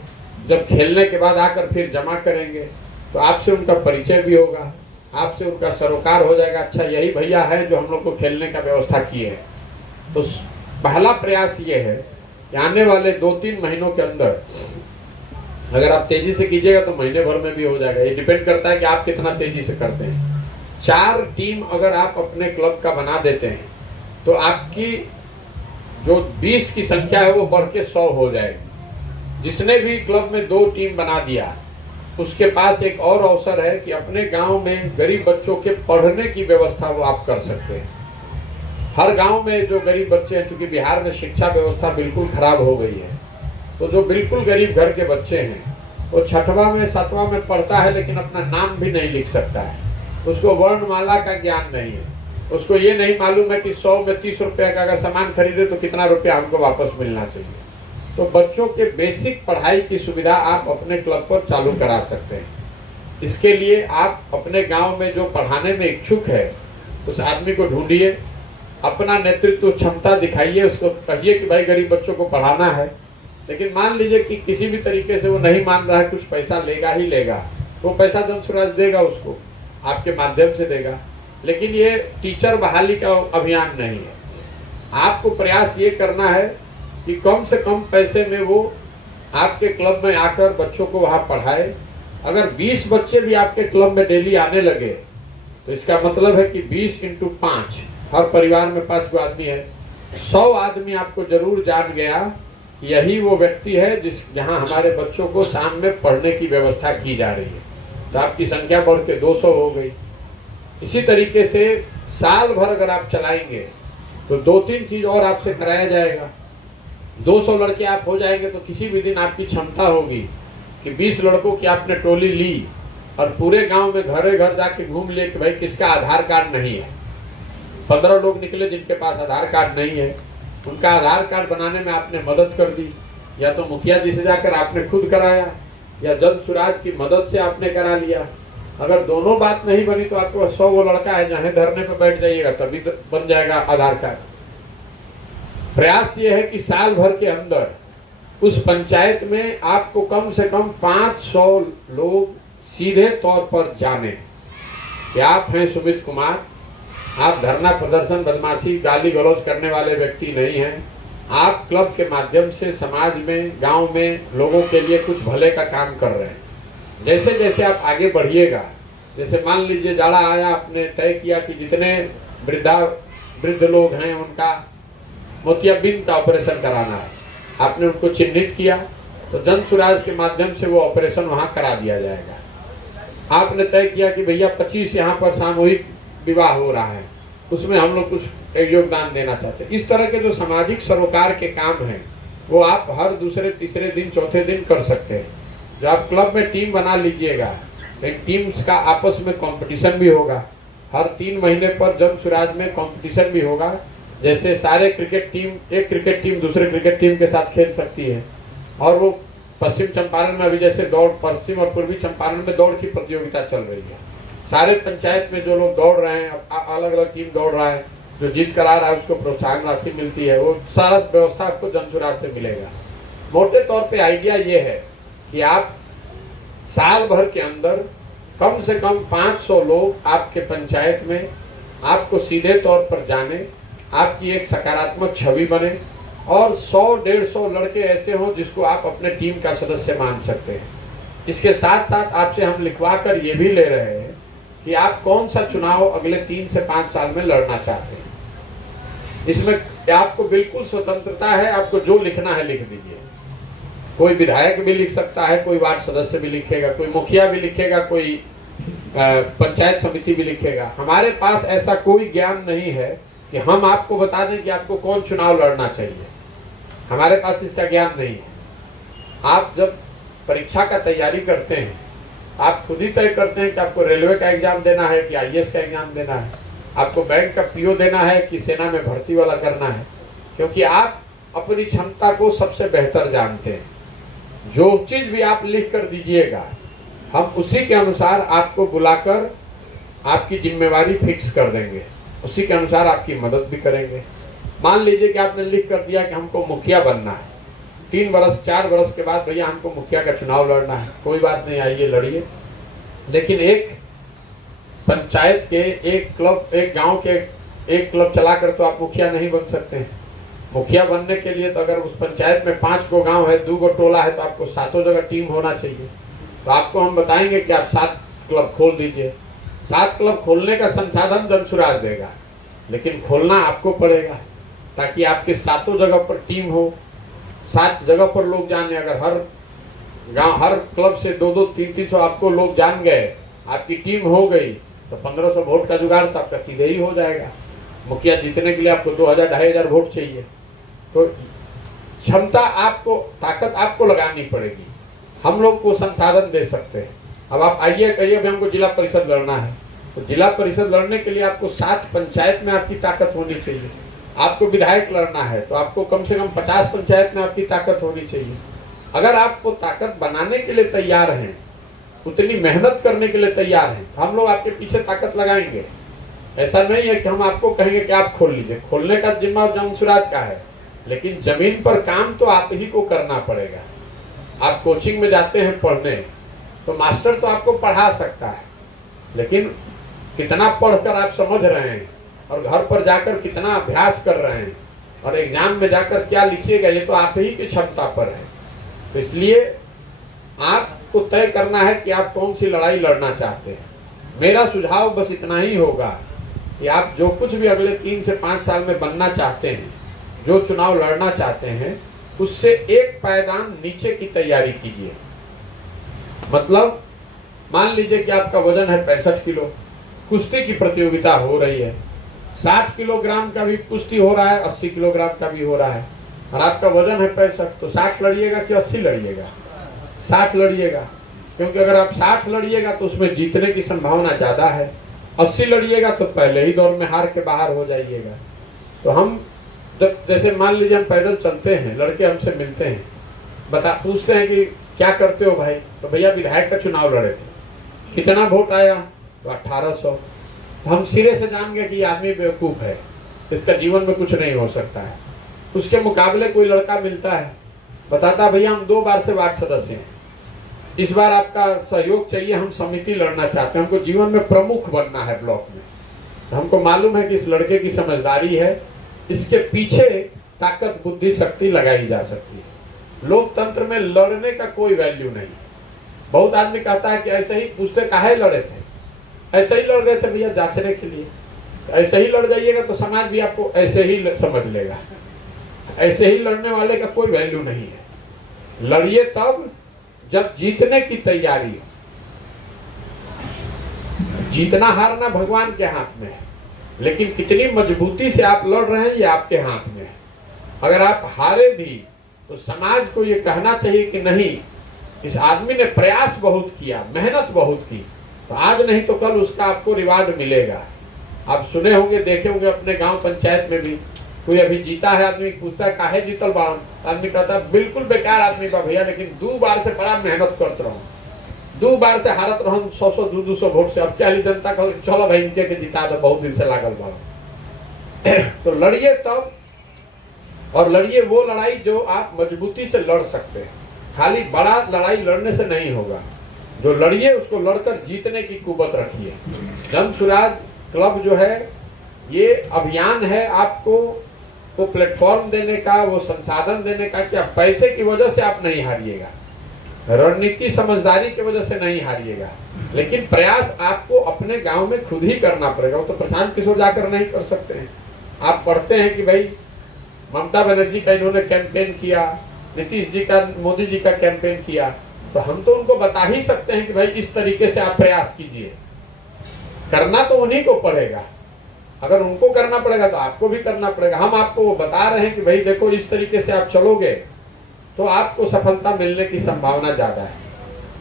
जब खेलने के बाद आकर फिर जमा करेंगे, तो आपसे उनका परिचय भी होगा, आपसे उनका सरोकार हो जाएगा, अच्छा यही भैया है जो हम लोग को खेलने का व्यवस्था किए है। तो पहला प्रयास ये है कि आने वाले 2-3 महीनों के अंदर अगर आप तेजी से कीजिएगा तो महीने भर में भी हो जाएगा। ये डिपेंड करता है कि आप कितना तेजी से करते हैं। 4 टीम अगर आप अपने क्लब का बना देते हैं तो आपकी जो 20 की संख्या है वो बढ़ के 100 हो जाएगी। जिसने भी क्लब में 2 टीम बना दिया उसके पास एक और अवसर है कि अपने गांव में गरीब बच्चों के पढ़ने की व्यवस्था वो आप कर सकते हैं। हर गांव में जो गरीब बच्चे हैं, चूंकि बिहार में शिक्षा व्यवस्था बिल्कुल खराब हो गई है, तो जो बिल्कुल गरीब घर के बच्चे हैं वो 6वां में 7वां में पढ़ता है लेकिन अपना नाम भी नहीं लिख सकता है, उसको वर्णमाला का ज्ञान नहीं है, उसको ये नहीं मालूम है कि 100 में 30 रुपये का अगर सामान खरीदे तो कितना रुपया हमको वापस मिलना चाहिए। तो बच्चों के बेसिक पढ़ाई की सुविधा आप अपने क्लब पर चालू करा सकते हैं। इसके लिए आप अपने गांव में जो पढ़ाने में इच्छुक है उस आदमी को ढूंढिए, अपना नेतृत्व क्षमता दिखाइए, उसको कहिए कि भाई गरीब बच्चों को पढ़ाना है। लेकिन मान लीजिए कि किसी भी तरीके से वो नहीं मान रहा है, कुछ पैसा लेगा ही लेगा, तो वो पैसा जन स्वराज देगा, उसको आपके माध्यम से देगा। लेकिन ये टीचर बहाली का अभियान नहीं है। आपको प्रयास ये करना है कि कम से कम पैसे में वो आपके क्लब में आकर बच्चों को वहाँ पढ़ाए। अगर 20 बच्चे भी आपके क्लब में डेली आने लगे तो इसका मतलब है कि 20 × 5, हर परिवार में 5 आदमी है, 100 आदमी आपको जरूर जान गया यही वो व्यक्ति है जहाँ हमारे बच्चों को शाम में पढ़ने की व्यवस्था की जा रही है। तो आपकी संख्या बढ़ के 200 हो गई। इसी तरीके से साल भर अगर आप चलाएंगे तो 2-3 चीज और आपसे कराया जाएगा। 200 लड़के आप हो जाएंगे तो किसी भी दिन आपकी क्षमता होगी कि 20 लड़कों की आपने टोली ली और पूरे गांव में घरे घर जाके घूम लिए कि भाई किसका आधार कार्ड नहीं है। 15 लोग निकले जिनके पास आधार कार्ड नहीं है, उनका आधार कार्ड बनाने में आपने मदद कर दी। या तो मुखिया जी से जाकर आपने खुद कराया या जन स्वराज की मदद से आपने करा लिया। अगर दोनों बात नहीं बनी तो आपके पास 100 वो लड़का है, जहाँ धरने पर बैठ जाइएगा तभी तो बन जाएगा आधार कार्ड। प्रयास ये है कि साल भर के अंदर उस पंचायत में आपको कम से कम 500 लोग सीधे तौर पर जाने कि आप हैं सुमित कुमार, आप धरना प्रदर्शन बदमाशी गाली गलौज करने वाले व्यक्ति नहीं हैं। आप क्लब के माध्यम से समाज में गांव में लोगों के लिए कुछ भले का काम कर रहे हैं। जैसे जैसे आप आगे बढ़िएगा, जैसे मान लीजिए जाड़ा आया, आपने तय किया कि जितने वृद्ध लोग हैं उनका मोतियाबिंद का ऑपरेशन कराना है, आपने उनको चिन्हित किया तो जन स्वराज के माध्यम से वो ऑपरेशन वहाँ करा दिया जाएगा। आपने तय किया कि भैया 25 यहाँ पर सामूहिक विवाह हो रहा है, उसमें हम लोग कुछ योगदान देना चाहते हैं। इस तरह के जो सामाजिक सरोकार के काम हैं वो आप हर दूसरे तीसरे दिन चौथे दिन कर सकते हैं। जो आप क्लब में टीम बना लीजिएगा, इन टीम्स का आपस में कंपटीशन भी होगा। हर 3 महीने पर जन स्वराज में कंपटीशन भी होगा। जैसे सारे क्रिकेट टीम, एक क्रिकेट टीम दूसरे क्रिकेट टीम के साथ खेल सकती है। और वो पश्चिम चंपारण में अभी जैसे दौड़, पश्चिम और पूर्वी चंपारण में दौड़ की प्रतियोगिता चल रही है। सारे पंचायत में जो लोग दौड़ रहे हैं, अलग अलग टीम दौड़ रहा है, जो जीत करा रहा है उसको प्रोत्साहन राशि मिलती है। वो सारा व्यवस्था आपको जन स्वराज से मिलेगा। मोटे तौर पे आइडिया ये है कि आप साल भर के अंदर कम से कम 500 लोग आपके पंचायत में आपको सीधे तौर पर जाने, आपकी एक सकारात्मक छवि बने और 100-150 लड़के ऐसे हों जिसको आप अपने टीम का सदस्य मान सकते हैं। इसके साथ साथ आपसे हम लिखवा कर ये भी ले रहे हैं कि आप कौन सा चुनाव अगले 3 से 5 साल में लड़ना चाहते हैं। इसमें आपको बिल्कुल स्वतंत्रता है, आपको जो लिखना है लिख दीजिए। कोई विधायक भी लिख सकता है, कोई वार्ड सदस्य भी लिखेगा, कोई मुखिया भी लिखेगा, कोई पंचायत समिति भी लिखेगा। हमारे पास ऐसा कोई ज्ञान नहीं है कि हम आपको बता दें कि आपको कौन चुनाव लड़ना चाहिए। हमारे पास इसका ज्ञान नहीं है। आप जब परीक्षा का तैयारी करते हैं, आप खुद ही तय करते हैं कि आपको रेलवे का एग्जाम देना है कि IAS का एग्जाम देना है, आपको बैंक का PO देना है कि सेना में भर्ती वाला करना है। क्योंकि आप अपनी क्षमता को सबसे बेहतर जानते हैं। जो चीज भी आप लिख कर दीजिएगा, हम उसी के अनुसार आपको बुलाकर आपकी जिम्मेवारी फिक्स कर देंगे, उसी के अनुसार आपकी मदद भी करेंगे। मान लीजिए कि आपने लिख कर दिया कि हमको मुखिया बनना है, 3 वर्ष 4 वर्ष के बाद भैया हमको मुखिया का चुनाव लड़ना है, कोई बात नहीं, आइए लड़िए। लेकिन एक पंचायत के एक क्लब, एक गांव के एक क्लब चलाकर तो आप मुखिया नहीं बन सकते हैं। मुखिया बनने के लिए तो अगर उस पंचायत में 5 गो गांव है, 2 गो टोला है, तो आपको 7 जगह टीम होना चाहिए। तो आपको हम बताएंगे कि आप 7 क्लब खोल दीजिए। 7 क्लब खोलने का संसाधन जन स्वराज देगा, लेकिन खोलना आपको पड़ेगा ताकि आपके 7 जगह पर टीम हो, 7 जगह पर लोग जाने। अगर हर गांव, हर क्लब से 2-2, 300 आपको लोग जान गए, आपकी टीम हो गई, तो 1500 वोट का जुगाड़ तो आपका सीधे ही हो जाएगा। मुखिया जीतने के लिए आपको 2000-2500 वोट चाहिए। तो क्षमता आपको, ताकत आपको लगानी पड़ेगी। हम लोग को संसाधन दे सकते हैं। अब आप आइए, कहिए भी हमको जिला परिषद लड़ना है, तो जिला परिषद लड़ने के लिए आपको 7 पंचायत में आपकी ताकत होनी चाहिए। आपको विधायक लड़ना है तो आपको कम से कम 50 पंचायत में आपकी ताकत होनी चाहिए। अगर आपको ताकत बनाने के लिए तैयार हैं, उतनी मेहनत करने के लिए तैयार हैं, तो हम लोग आपके पीछे ताकत लगाएंगे। ऐसा नहीं है कि हम आपको कहेंगे कि आप खोल लीजिए, खोलने का जिम्मा जमशुराज का है, लेकिन जमीन पर काम तो आप ही को करना पड़ेगा। आप कोचिंग में जाते हैं पढ़ने, तो मास्टर तो आपको पढ़ा सकता है, लेकिन कितना पढ़कर आप समझ रहे हैं और घर पर जाकर कितना अभ्यास कर रहे हैं और एग्जाम में जाकर क्या लिखिएगा, ये तो आप ही की क्षमता पर है। तो इसलिए आपको तय करना है कि आप कौन सी लड़ाई लड़ना चाहते हैं। मेरा सुझाव बस इतना ही होगा कि आप जो कुछ भी अगले 3 से 5 साल में बनना चाहते हैं, जो चुनाव लड़ना चाहते हैं, उससे एक पायदान नीचे की तैयारी कीजिए। मतलब मान लीजिए कि आपका वजन है 65 किलो, कुश्ती की प्रतियोगिता हो रही है, 60 किलोग्राम का भी कुश्ती हो रहा है, 80 किलोग्राम का भी हो रहा है, और आपका वजन है 65, तो 60 लड़िएगा कि 80 लड़िएगा? 60 लड़िएगा, क्योंकि अगर आप 60 लड़िएगा तो उसमें जीतने की संभावना ज़्यादा है। 80 लड़िएगा तो पहले ही दौर में हार के बाहर हो जाइएगा। तो हम जब जैसे मान लीजिए हम पैदल चलते हैं, लड़के हमसे मिलते हैं, पूछते हैं कि क्या करते हो भाई, तो भैया विधायक का चुनाव लड़े थे, कितना वोट आया, तो 1800। तो हम सिरे से जान गए कि ये आदमी बेवकूफ़ है, इसका जीवन में कुछ नहीं हो सकता है। उसके मुकाबले कोई लड़का मिलता है, बताता भैया हम 2 बार से वार्ड सदस्य हैं, इस बार आपका सहयोग चाहिए, हम समिति लड़ना चाहते हैं, हमको जीवन में प्रमुख बनना है ब्लॉक में। तो हमको मालूम है कि इस लड़के की समझदारी है, इसके पीछे ताकत बुद्धि शक्ति लगाई जा सकती है। लोकतंत्र में लड़ने का कोई वैल्यू नहीं। बहुत आदमी कहता है कि ऐसे ही पूछते काहे लड़े थे, ऐसे ही लड़ गए थे भैया जांचने के लिए। ऐसे ही लड़ जाइएगा तो समाज भी आपको ऐसे ही समझ लेगा। ऐसे ही लड़ने वाले का कोई वैल्यू नहीं है। लड़िए तब जब जीतने की तैयारी हो। जीतना हारना भगवान के हाथ में है, लेकिन कितनी मजबूती से आप लड़ रहे हैं ये आपके हाथ में है। अगर आप हारे भी तो समाज को ये कहना चाहिए कि नहीं, इस आदमी ने प्रयास बहुत किया, मेहनत बहुत की, तो आज नहीं तो कल उसका आपको रिवार्ड मिलेगा। आप सुने होंगे, देखे होंगे अपने गांव पंचायत में भी, कोई अभी जीता है, आदमी पूछता है काहे जीतल बाड़न, आदमी कहता है बिल्कुल बेकार आदमी बा भैया, लेकिन 2 बार से बड़ा मेहनत करते रहो, 2 बार से हारत रहो 100-100 200 वोट से, अब क्या जनता कल चलो भाई इनके के जिता दो, बहुत दिन से लागल बाड़न। तो लड़िए तब, और लड़िए वो लड़ाई जो आप मजबूती से लड़ सकते हैं। खाली बड़ा लड़ाई लड़ने से नहीं होगा, जो लड़िए उसको लड़कर जीतने की कुवत रखिए। जमशुराज क्लब जो है ये अभियान है आपको वो प्लेटफॉर्म देने का, वो संसाधन देने का कि आप पैसे की वजह से आप नहीं हारिएगा, रणनीति समझदारी की वजह से नहीं हारिएगा, लेकिन प्रयास आपको अपने गांव में खुद ही करना पड़ेगा। वो तो प्रशांत किशोर जाकर नहीं कर सकते हैं। आप पढ़ते हैं कि भाई ममता बनर्जी का इन्होंने कैंपेन किया, नीतीश जी का, मोदी जी का कैंपेन किया, तो हम तो उनको बता ही सकते हैं कि भाई इस तरीके से आप प्रयास कीजिए। करना तो उन्हीं को पड़ेगा, अगर उनको करना पड़ेगा तो आपको भी करना पड़ेगा। हम आपको वो बता रहे हैं कि भाई देखो इस तरीके से आप चलोगे तो आपको सफलता मिलने की संभावना ज़्यादा है।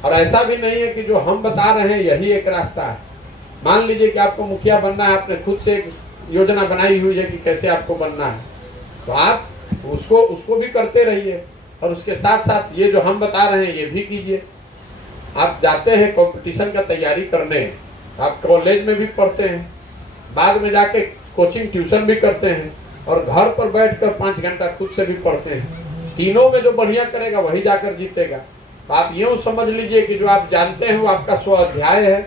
और ऐसा भी नहीं है कि जो हम बता रहे हैं यही एक रास्ता है। मान लीजिए कि आपको मुखिया बनना है, आपने खुद से एक योजना बनाई हुई है कि कैसे आपको बनना है, तो आप उसको भी करते रहिए, और उसके साथ साथ ये जो हम बता रहे हैं ये भी कीजिए। आप जाते हैं कंपटीशन का तैयारी करने, आप कॉलेज में भी पढ़ते हैं, बाद में जाके कोचिंग ट्यूशन भी करते हैं, और घर पर बैठकर 5 घंटा खुद से भी पढ़ते हैं। तीनों में जो बढ़िया करेगा वही जाकर जीतेगा। तो आप यूँ समझ लीजिए कि जो आप जानते हैं वो आपका स्वाध्याय है,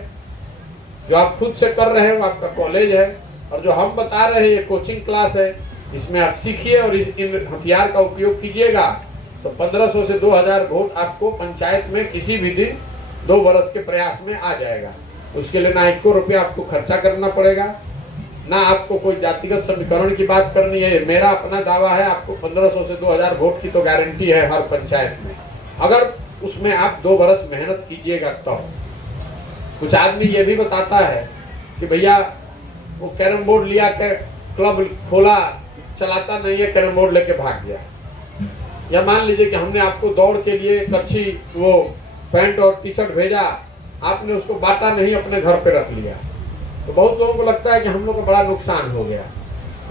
जो आप खुद से कर रहे हैं वो आपका कॉलेज है, और जो हम बता रहे हैं ये कोचिंग क्लास है। इसमें आप सीखिए और इन हथियार का उपयोग कीजिएगा, तो 1500 से 2000 वोट आपको पंचायत में किसी भी दिन 2 वर्ष के प्रयास में आ जाएगा। उसके लिए ना 1 रुपया आपको खर्चा करना पड़ेगा, ना आपको कोई जातिगत समीकरण की बात करनी है। मेरा अपना दावा है, आपको 1500 से 2000 वोट की तो गारंटी है हर पंचायत में, अगर उसमें आप 2 वर्ष मेहनत कीजिएगा तो। कुछ आदमी ये भी बताता है कि भैया वो कैरम बोर्ड लिया के क्लब खोला, चलाता नहीं है, कैरम बोर्ड लेके भाग गया। या मान लीजिए कि हमने आपको दौड़ के लिए एक अच्छी वो पैंट और टी-शर्ट भेजा, आपने उसको बांटा नहीं, अपने घर पे रख लिया, तो बहुत लोगों को लगता है कि हम लोग का बड़ा नुकसान हो गया।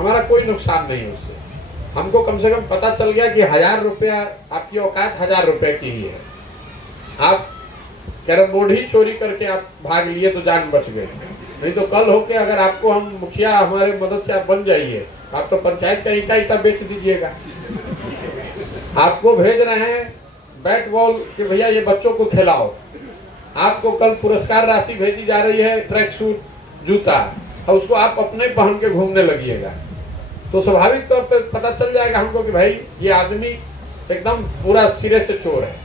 हमारा कोई नुकसान नहीं है उससे। हमको कम से कम पता चल गया कि 1000 रुपया आपकी औकात 1000 रुपये की ही है। आप कैरम बोर्ड ही चोरी करके आप भाग लिए तो जान बच गए, नहीं तो कल होके अगर आपको हम मुखिया हमारे मदद से आप बन जाइए, आप तो पंचायत का ईटा बेच दीजिएगा। आपको भेज रहे हैं बैट बॉल कि भैया ये बच्चों को खिलाओ, आपको कल पुरस्कार राशि भेजी जा रही है ट्रैक सूट जूता, और उसको आप अपने पहन के घूमने लगिएगा, तो स्वाभाविक तौर पर पता चल जाएगा हमको कि भाई ये आदमी एकदम पूरा सिरे से चोर है।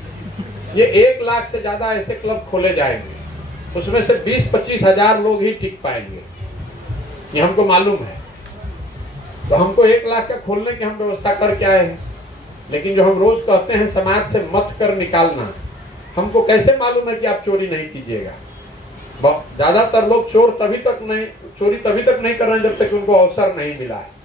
ये 1 लाख से ज्यादा ऐसे क्लब खोले जाएंगे, उसमें से 20-25 हजार लोग ही टिक पाएंगे, ये हमको मालूम है। तो हमको 1 लाख का खोलने की हम व्यवस्था करके आए हैं। लेकिन जो हम रोज कहते हैं समाज से मत कर निकालना, हमको कैसे मालूम है कि आप चोरी नहीं कीजिएगा। ज्यादातर लोग चोरी तभी तक नहीं कर रहे हैं जब तक उनको अवसर नहीं मिला है।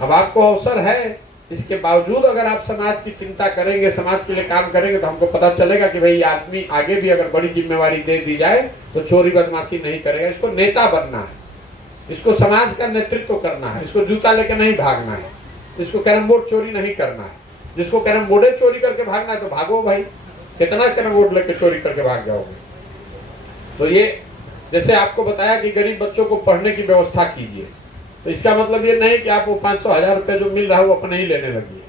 अब आपको अवसर है, इसके बावजूद अगर आप समाज की चिंता करेंगे, समाज के लिए काम करेंगे, तो हमको पता चलेगा कि भाई आदमी आगे भी अगर बड़ी जिम्मेवारी दे दी जाए तो चोरी बदमाशी नहीं करेगा। इसको नेता बनना है, इसको समाज का नेतृत्व करना है, इसको जूता लेके नहीं भागना है, इसको कैरम बोर्ड चोरी नहीं करना है। जिसको कैरम बोर्डे चोरी करके भागना है तो भागो भाई, कितना कैरम बोर्ड लेके चोरी करके भाग जाओगे। तो ये जैसे आपको बताया कि गरीब बच्चों को पढ़ने की व्यवस्था कीजिए, तो इसका मतलब ये नहीं कि आप वो 500-1000 रुपये जो मिल रहा है वो अपने ही लेने लगिए।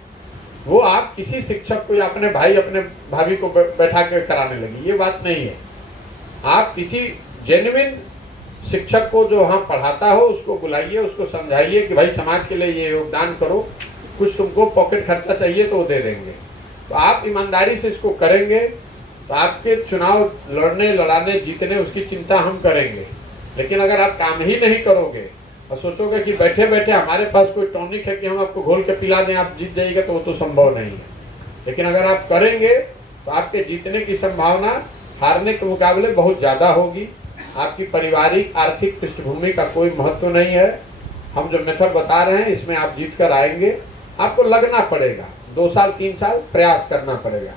वो आप किसी शिक्षक को या अपने भाई अपने भाभी को बैठा के कराने लगी, ये बात नहीं है। आप किसी जेन्युइन शिक्षक को जो वहाँ पढ़ाता हो उसको बुलाइए, उसको समझाइए कि भाई समाज के लिए ये योगदान करो, कुछ तुमको पॉकेट खर्चा चाहिए तो वो दे देंगे। तो आप ईमानदारी से इसको करेंगे तो आपके चुनाव लड़ाने जीतने उसकी चिंता हम करेंगे। लेकिन अगर आप काम ही नहीं करोगे और सोचोगे कि बैठे बैठे हमारे पास कोई टॉनिक है कि हम आपको घोल के पिला दें आप जीत जाइएगा, तो वो तो संभव नहीं है। लेकिन अगर आप करेंगे तो आपके जीतने की संभावना हारने के मुकाबले बहुत ज़्यादा होगी। आपकी पारिवारिक आर्थिक पृष्ठभूमि का कोई महत्व नहीं है। हम जो मेथड बता रहे हैं इसमें आप जीत कर आएंगे। आपको लगना पड़ेगा, 2 साल 3 साल प्रयास करना पड़ेगा।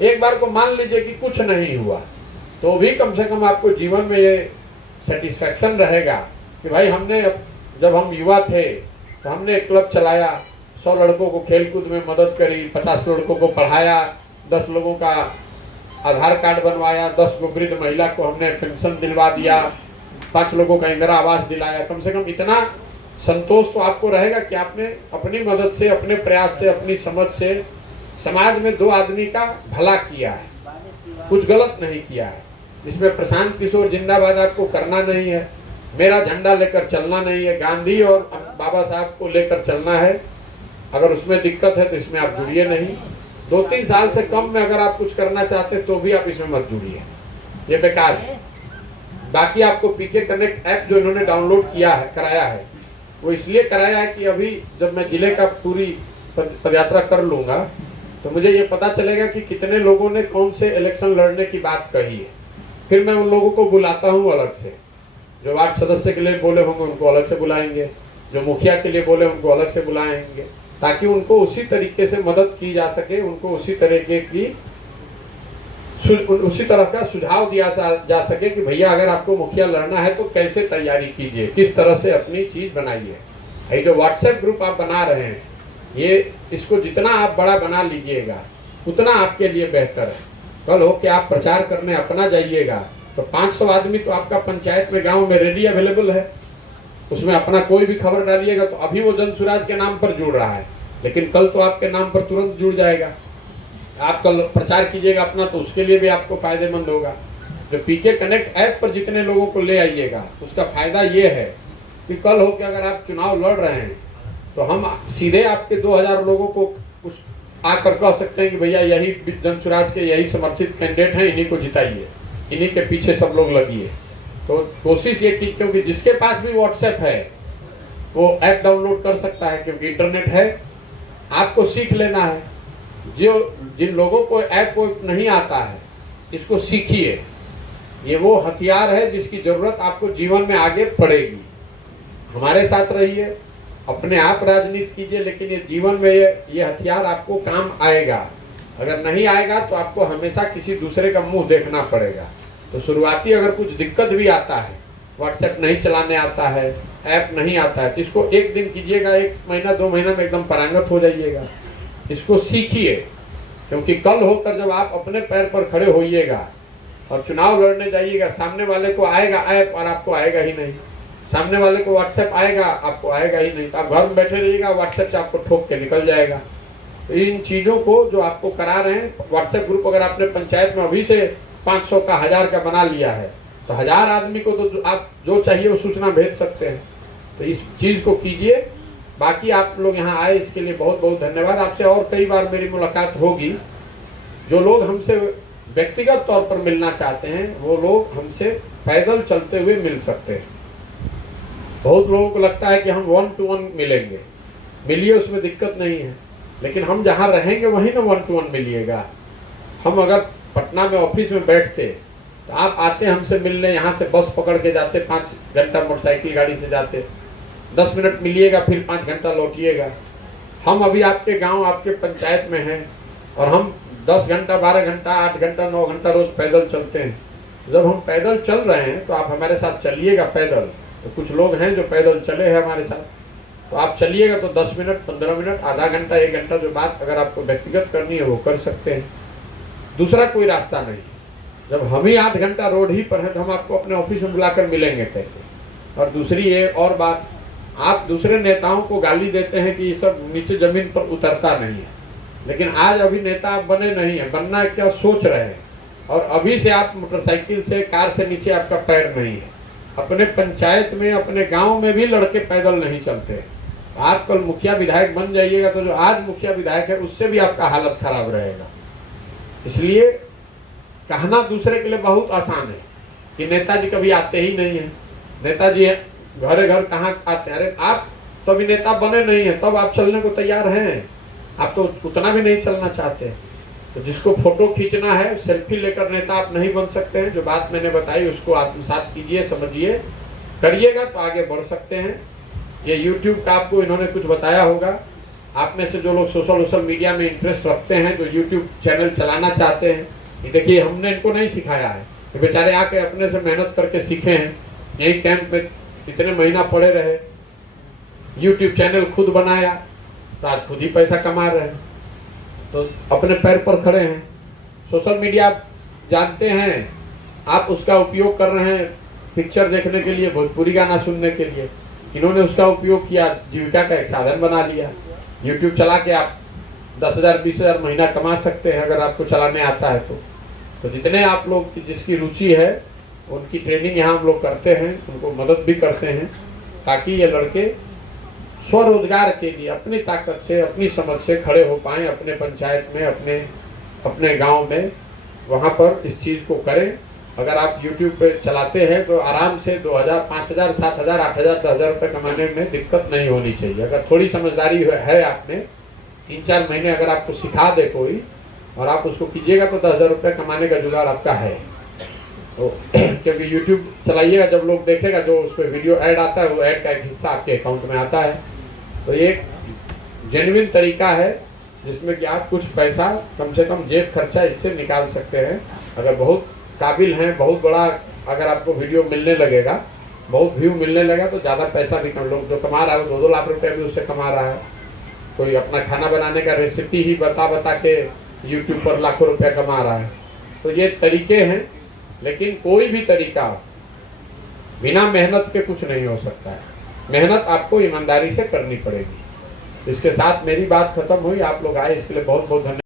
एक बार को मान लीजिए कि कुछ नहीं हुआ तो भी कम से कम आपको जीवन में ये सेटिस्फैक्शन रहेगा कि भाई हमने, जब हम युवा थे तो हमने एक क्लब चलाया, 100 लड़कों को खेलकूद में मदद करी, 50 लड़कों को पढ़ाया, 10 लोगों का आधार कार्ड बनवाया, 10 को वृद्ध महिला को हमने पेंशन दिलवा दिया, 5 लोगों का इंदिरा आवास दिलाया। कम से कम इतना संतोष तो आपको रहेगा कि आपने अपनी मदद से, अपने प्रयास से, अपनी समझ से समाज में 2 आदमी का भला किया है, कुछ गलत नहीं किया है। इसमें प्रशांत किशोर जिंदाबाद आपको करना नहीं है, मेरा झंडा लेकर चलना नहीं है, गांधी और बाबा साहब को लेकर चलना है। अगर उसमें दिक्कत है तो इसमें आप जुड़िए नहीं। 2-3 साल से कम में अगर आप कुछ करना चाहते हैं तो भी आप इसमें मत जुड़िए, ये बेकार है। बाकी आपको पीके कनेक्ट ऐप जो इन्होंने डाउनलोड किया है, कराया है, वो इसलिए कराया है कि अभी जब मैं जिले का पूरी पदयात्रा कर लूँगा तो मुझे ये पता चलेगा कि कितने लोगों ने कौन से इलेक्शन लड़ने की बात कही है। फिर मैं उन लोगों को बुलाता हूँ अलग से, जो वार्ड सदस्य के लिए बोले होंगे उनको अलग से बुलाएंगे, जो मुखिया के लिए बोले उनको अलग से बुलाएंगे, ताकि उनको उसी तरीके से मदद की जा सके, उनको उसी तरह का सुझाव दिया जा सके कि भैया अगर आपको मुखिया लड़ना है तो कैसे तैयारी कीजिए, किस तरह से अपनी चीज़ बनाइए। ये जो व्हाट्सएप ग्रुप आप बना रहे हैं, ये इसको जितना आप बड़ा बना लीजिएगा उतना आपके लिए बेहतर है। कल हो कि आप प्रचार करने अपना जाइएगा तो 500 आदमी तो आपका पंचायत में, गांव में रेडी अवेलेबल है, उसमें अपना कोई भी खबर डालिएगा तो अभी वो जन सुराज के नाम पर जुड़ रहा है, लेकिन कल तो आपके नाम पर तुरंत जुड़ जाएगा। आप कल प्रचार कीजिएगा अपना तो उसके लिए भी आपको फायदेमंद होगा। जो पीके कनेक्ट ऐप पर जितने लोगों को ले आइएगा उसका फायदा ये है कि कल हो कि अगर आप चुनाव लड़ रहे हैं तो हम सीधे आपके 2000 लोगों को आकर कह सकते हैं कि भैया यही जन सुराज के यही समर्थित कैंडिडेट हैं, इन्हीं को जिताइए, इन्हीं के पीछे सब लोग लगिए। तो कोशिश ये की, क्योंकि जिसके पास भी व्हाट्सएप है वो ऐप डाउनलोड कर सकता है, क्योंकि इंटरनेट है। आपको सीख लेना है, जिन लोगों को ऐप नहीं आता है इसको सीखिए। ये वो हथियार है जिसकी जरूरत आपको जीवन में आगे पड़ेगी। हमारे साथ रहिए, अपने आप राजनीति कीजिए, लेकिन ये जीवन में ये हथियार आपको काम आएगा। अगर नहीं आएगा तो आपको हमेशा किसी दूसरे का मुंह देखना पड़ेगा। तो शुरुआती अगर कुछ दिक्कत भी आता है व्हाट्सएप नहीं चलाने आता है, ऐप नहीं आता है, तो इसको एक दिन कीजिएगा, 1 महीना 2 महीना में एकदम पारंगत हो जाइएगा। इसको सीखिए, क्योंकि कल होकर जब आप अपने पैर पर खड़े होइएगा और चुनाव लड़ने जाइएगा, सामने वाले को आएगा ऐप और आपको आएगा ही नहीं, सामने वाले को व्हाट्सएप आएगा, आपको आएगा ही नहीं, तो आप घर में बैठे रहिएगा, व्हाट्सएप से आपको ठोक के निकल जाएगा। तो इन चीज़ों को जो आपको करा रहे हैं, व्हाट्सएप ग्रुप अगर आपने पंचायत में अभी से 500 का 1000 का बना लिया है, तो 1000 आदमी को तो आप जो चाहिए वो सूचना भेज सकते हैं। तो इस चीज़ को कीजिए। बाकी आप लोग यहाँ आए इसके लिए बहुत बहुत धन्यवाद। आपसे और कई बार मेरी मुलाकात होगी। जो लोग हमसे व्यक्तिगत तौर पर मिलना चाहते हैं वो लोग हमसे पैदल चलते हुए मिल सकते हैं। बहुत लोगों को लगता है कि हम 1 to 1 मिलेंगे, मिलिए, उसमें दिक्कत नहीं है, लेकिन हम जहाँ रहेंगे वहीं ना 1 to 1 मिलिएगा। हम अगर पटना में ऑफिस में बैठते तो आप आते हमसे मिलने, यहाँ से बस पकड़ के जाते, 5 घंटा मोटरसाइकिल गाड़ी से जाते, 10 मिनट मिलिएगा, फिर 5 घंटा लौटिएगा। हम अभी आपके गांव, आपके पंचायत में हैं और हम 10 घंटा, 12 घंटा, 8 घंटा, 9 घंटा रोज पैदल चलते हैं। जब हम पैदल चल रहे हैं तो आप हमारे साथ चलिएगा पैदल। तो कुछ लोग हैं जो पैदल चले हैं हमारे साथ, तो आप चलिएगा तो 10 मिनट, 15 मिनट, आधा घंटा, 1 घंटा जो बात अगर आपको व्यक्तिगत करनी है वो कर सकते हैं। दूसरा कोई रास्ता नहीं। जब हम ही 8 घंटा रोड ही पर हैं तो हम आपको अपने ऑफिस में बुलाकर मिलेंगे कैसे? और दूसरी एक और बात, आप दूसरे नेताओं को गाली देते हैं कि ये सब नीचे जमीन पर उतरता नहीं है, लेकिन आज अभी नेता आप बने नहीं है, बनना क्या सोच रहे हैं, और अभी से आप मोटरसाइकिल से, कार से नीचे आपका पैर नहीं है। अपने पंचायत में, अपने गांव में भी लड़के पैदल नहीं चलते। आप कल मुखिया विधायक बन जाइएगा तो जो आज मुखिया विधायक है उससे भी आपका हालत खराब रहेगा। इसलिए कहना दूसरे के लिए बहुत आसान है कि नेताजी कभी आते ही नहीं है, नेताजी घरे घर कहाँ आते हैं? अरे आप तो अभी नेता बने नहीं है, तब आप चलने को तैयार हैं? आप तो उतना भी नहीं चलना चाहते। तो जिसको फोटो खींचना है, सेल्फी लेकर नेता आप नहीं बन सकते हैं। जो बात मैंने बताई उसको आत्मसात कीजिए, समझिए, करिएगा तो आगे बढ़ सकते हैं। ये YouTube का आपको इन्होंने कुछ बताया होगा। आप में से जो लोग सोशल मीडिया में इंटरेस्ट रखते हैं, जो YouTube चैनल चलाना चाहते हैं, ये देखिए हमने इनको नहीं सिखाया है, ये बेचारे आके अपने से मेहनत करके सीखे हैं। यही कैंप में इतने महीना पड़े रहे, YouTube चैनल खुद बनाया तो आज खुद ही पैसा कमा रहे हैं, तो अपने पैर पर खड़े हैं। सोशल मीडिया आप जानते हैं, आप उसका उपयोग कर रहे हैं पिक्चर देखने के लिए, भोजपुरी गाना सुनने के लिए। इन्होंने उसका उपयोग किया, जीविका का एक साधन बना लिया। YouTube चला के आप 10,000 20,000 महीना कमा सकते हैं अगर आपको चलाने आता है तो जितने आप लोग की जिसकी रुचि है उनकी ट्रेनिंग यहाँ हम लोग करते हैं, उनको मदद भी करते हैं, ताकि ये लड़के स्वरोजगार के लिए अपनी ताकत से, अपनी समझ से खड़े हो पाएँ अपने पंचायत में, अपने गांव में, वहाँ पर इस चीज़ को करें। अगर आप YouTube पे चलाते हैं तो आराम से 2,000, 5,000, 7,000, 8,000, 10,000 रुपये कमाने में दिक्कत नहीं होनी चाहिए। अगर थोड़ी समझदारी है आप में, 3-4 महीने अगर आपको सिखा दे कोई और आप उसको कीजिएगा तो 10,000 रुपये कमाने का जुगाड़ आपका है। तो क्योंकि YouTube चलाइएगा, जब लोग देखेगा जो उस पर वीडियो ऐड आता है, वो ऐड का एक हिस्सा आपके अकाउंट में आता है। तो ये एक जेन्युइन तरीका है जिसमें कि आप कुछ पैसा कम से कम जेब खर्चा इससे निकाल सकते हैं। अगर बहुत काबिल हैं, बहुत बड़ा अगर आपको वीडियो मिलने लगेगा, बहुत व्यू मिलने लगा तो ज़्यादा पैसा भी कम, लोग जो कमा रहा है 2-2 लाख रुपए भी उससे कमा रहा है। कोई अपना खाना बनाने का रेसिपी ही बता के YouTube पर लाखों रुपया कमा रहा है। तो ये तरीके हैं, लेकिन कोई भी तरीका बिना मेहनत के कुछ नहीं हो सकता है। मेहनत आपको ईमानदारी से करनी पड़ेगी। इसके साथ मेरी बात खत्म हुई। आप लोग आए इसके लिए बहुत बहुत धन्यवाद।